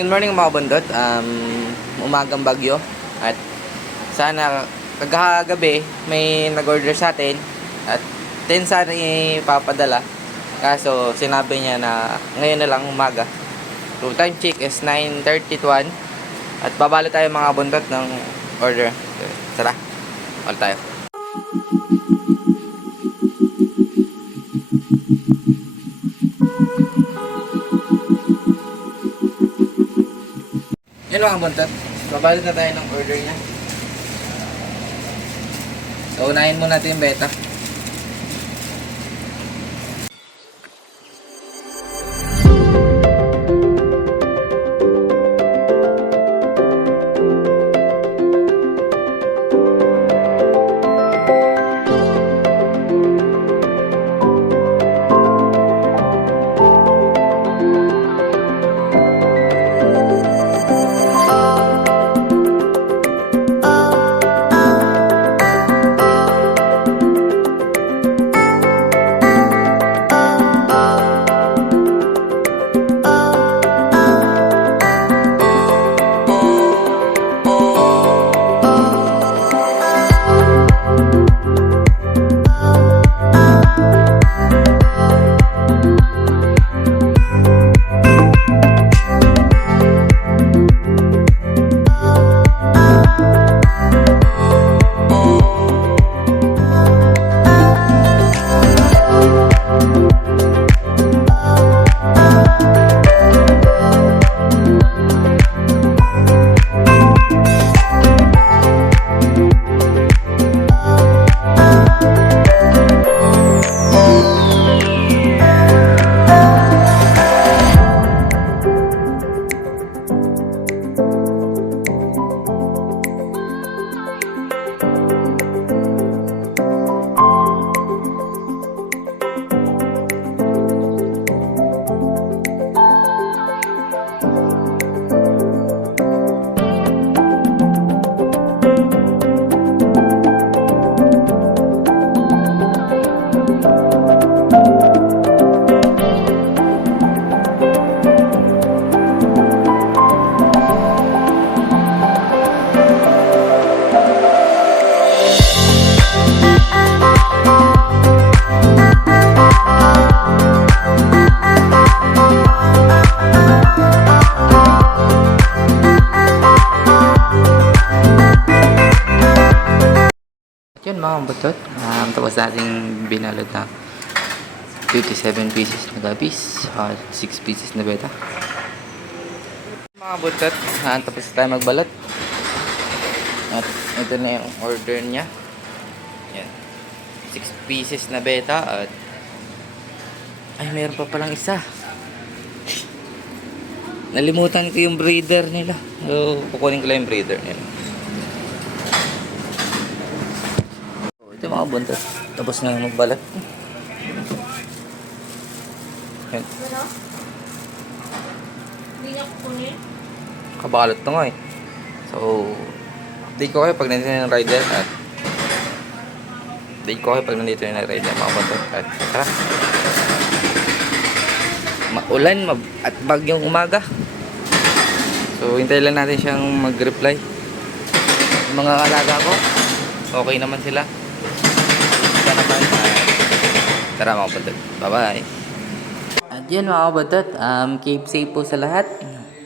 Good morning mga bundot. Umagang bagyo at sana kagabi may nag-order sa atin at 10 sana ipapadala. Kaso sinabi niya na ngayon na lang umaga. So time check is 9:31 at babalo tayo mga bundot ng order. So, tara, balo tayo. Yan mga buntot, babalot na tayo ng order niya. So unahin muna natin yung beta. Yun mga butot, tapos natin binalot na 57 pieces na gabis, 6 pieces na beta. Mga butot, tapos tayo magbalot. At ito na yung order niya. Yan, 6 pieces na beta at ay mayroon pa palang isa. Nalimutan ko yung breeder nila. So kukunin ko lang yung breeder nila. Ito mga buntot. Tapos na magbalat. Yan. Hindi niya kukunin? Kabalot na nga eh. So, update ko kayo pag nandito na yung rider at update ko kayo pag nandito na yung rider mga buntot. At tara. Maulan at bagyong umaga. So, hintayin lang natin siyang mag-reply. Mga alaga ko, okay naman sila. Tara mga kapatid, bye bye. At yun mga kapatid, keep safe po sa lahat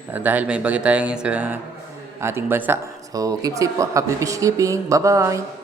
dahil may bagay tayo ngayon sa ating bansa. So keep safe po, happy fish keeping, bye bye.